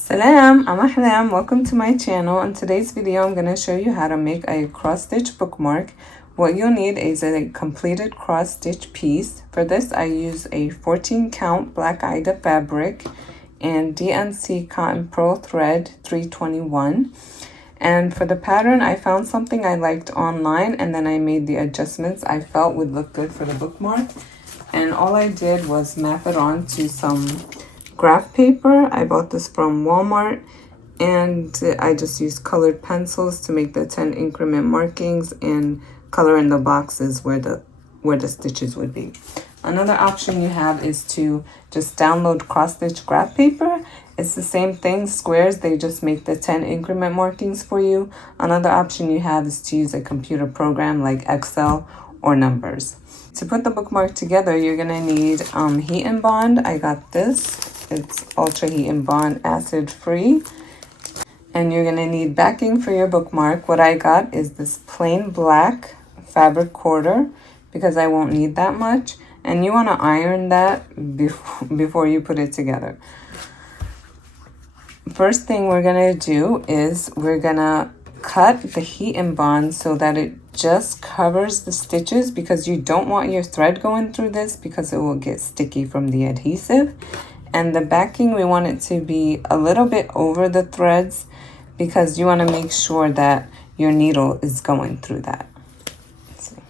Salam, I'm Ahlam. Welcome to my channel. In today's video, I'm going to show you how to make a cross-stitch bookmark. What you'll need is a completed cross-stitch piece. For this, I use a 14 count black Ida fabric and DNC cotton pearl thread 321. And for the pattern, I found something I liked online and then I made the adjustments I felt would look good for the bookmark. And all I did was map it onto some graph paper. I bought this from Walmart and I just used colored pencils to make the 10 increment markings and color in the boxes where the stitches would be. Another option you have is to just download cross-stitch graph paper. It's the same thing, squares, they just make the 10 increment markings for you. Another option you have is to use a computer program like Excel or Numbers. To put the bookmark together, you're gonna need heat and bond. I got this. It's ultra heat and bond, acid free. And you're gonna need backing for your bookmark. What I got is this plain black fabric quarter because I won't need that much. And you wanna iron that before you put it together. First thing we're gonna do is we're gonna cut the heat and bond so that it just covers the stitches because you don't want your thread going through this because it will get sticky from the adhesive. And the backing, we want it to be a little bit over the threads because you want to make sure that your needle is going through that. Let's see.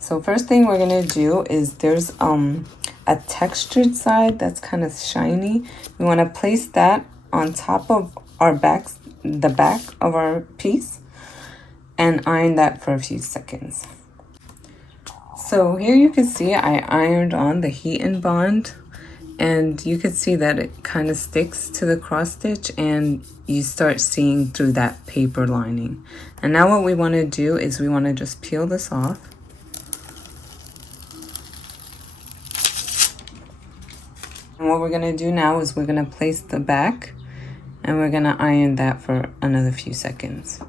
So first thing we're going to do is there's a textured side that's kind of shiny. We want to place that on top of our the back of our piece and iron that for a few seconds. So here you can see I ironed on the heat and bond and you can see that it kind of sticks to the cross stitch and you start seeing through that paper lining. And now what we want to do is we want to just peel this off. And what we're going to do now is we're going to place the back and we're going to iron that for another few seconds.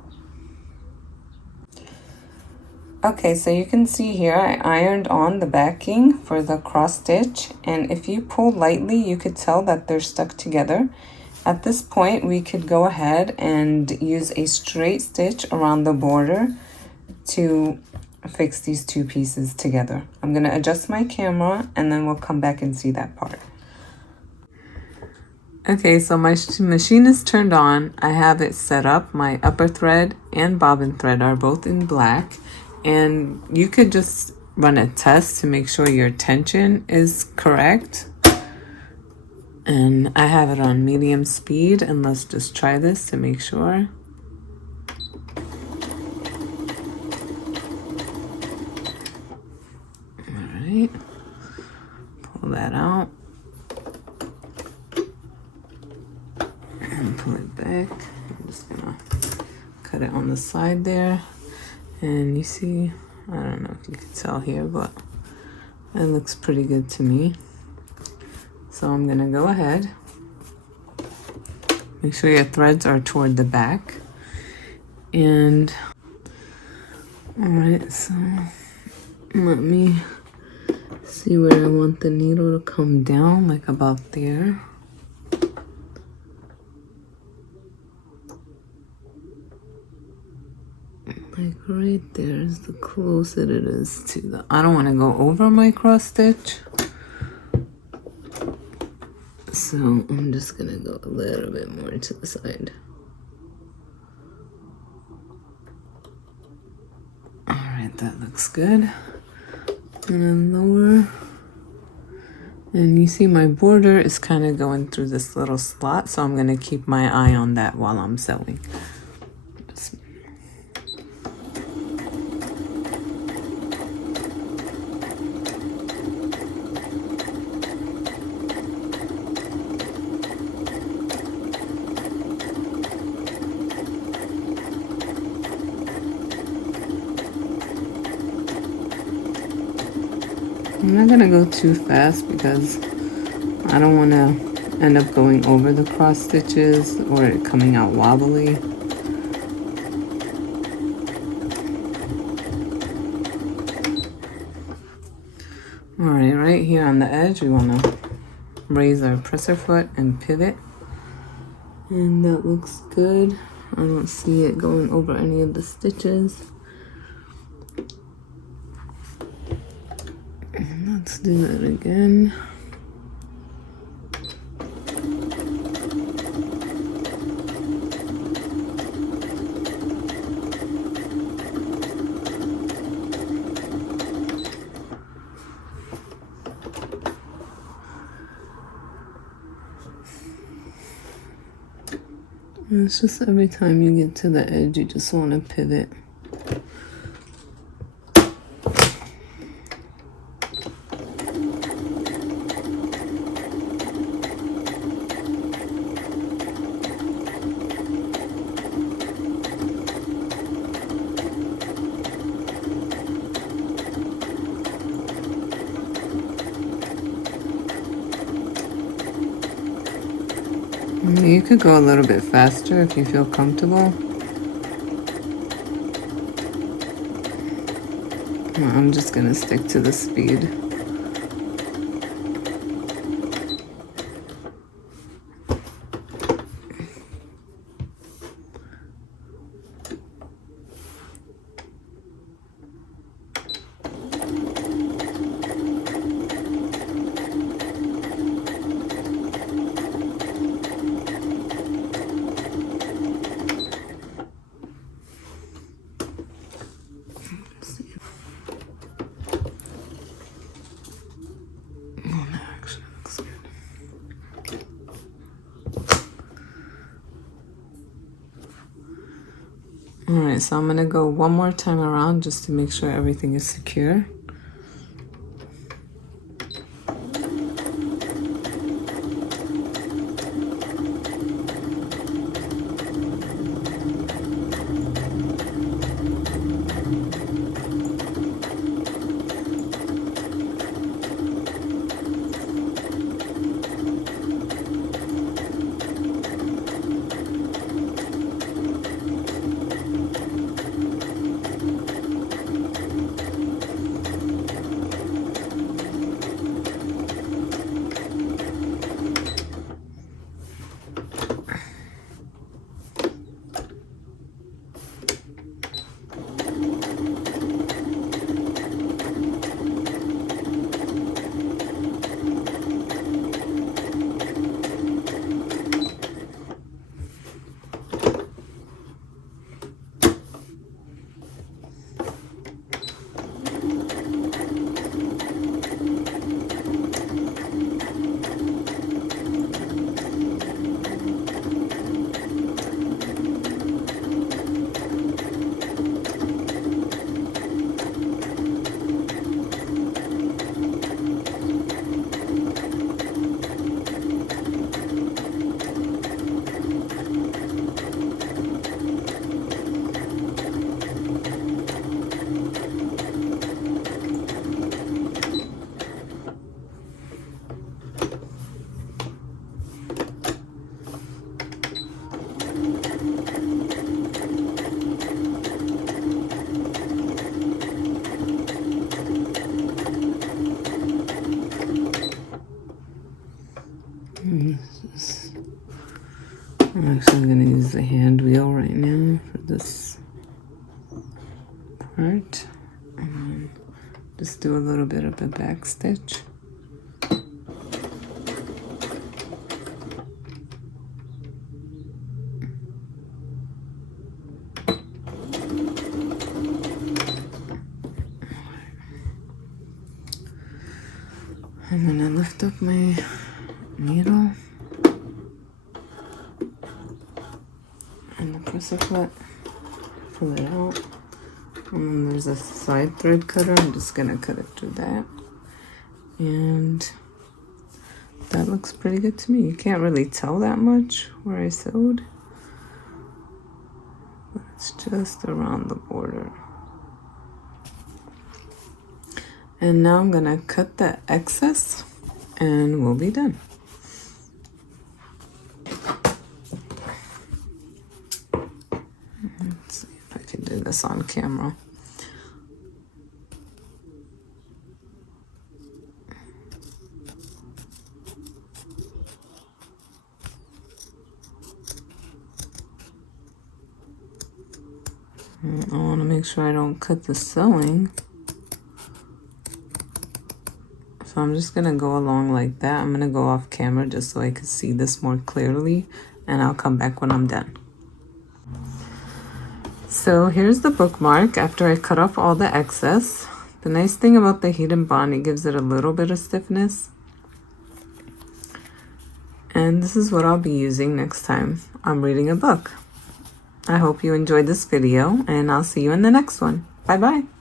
Okay, so you can see here I ironed on the backing for the cross stitch, and if you pull lightly you could tell that they're stuck together. At this point we could go ahead and use a straight stitch around the border to fix these two pieces together. I'm going to adjust my camera and then we'll come back and see that part. Okay, so my machine is turned on. I have it set up. My upper thread and bobbin thread are both in black. And you could just run a test to make sure your tension is correct. And I have it on medium speed, and let's just try this to make sure. All right, pull that out. And pull it back. I'm just gonna cut it on the side there. And you see, I don't know if you can tell here, but it looks pretty good to me. So I'm gonna go ahead. Make sure your threads are toward the back. And, all right, so let me see where I want the needle to come down, like about there. Like right there is the closer it is to the, I don't want to go over my cross stitch. So I'm just going to go a little bit more to the side. All right, that looks good. And then lower. And you see my border is kind of going through this little slot. So I'm going to keep my eye on that while I'm sewing. I'm not going to go too fast because I don't want to end up going over the cross stitches or it coming out wobbly. Alright, right here on the edge we want to raise our presser foot and pivot. And that looks good. I don't see it going over any of the stitches. And let's do that again. And it's just every time you get to the edge, you just want to pivot. You could go a little bit faster if you feel comfortable. I'm just gonna stick to the speed. Alright, so I'm going to go one more time around just to make sure everything is secure. I'm actually going to use the hand wheel right now for this part. And then just do a little bit of the back stitch. And then I lift up my needle and the presser foot, pull it out, and then there's a side thread cutter. I'm just gonna cut it through that, and that looks pretty good to me. You can't really tell that much where I sewed, but it's just around the border. And now I'm gonna cut the excess and we'll be done. Let's see if I can do this on camera. I want to make sure I don't cut the sewing. So I'm just going to go along like that. I'm going to go off camera just so I can see this more clearly, and I'll come back when I'm done. So here's the bookmark after I cut off all the excess. The nice thing about the heat and bond, it gives it a little bit of stiffness. And this is what I'll be using next time I'm reading a book. I hope you enjoyed this video, and I'll see you in the next one. Bye bye.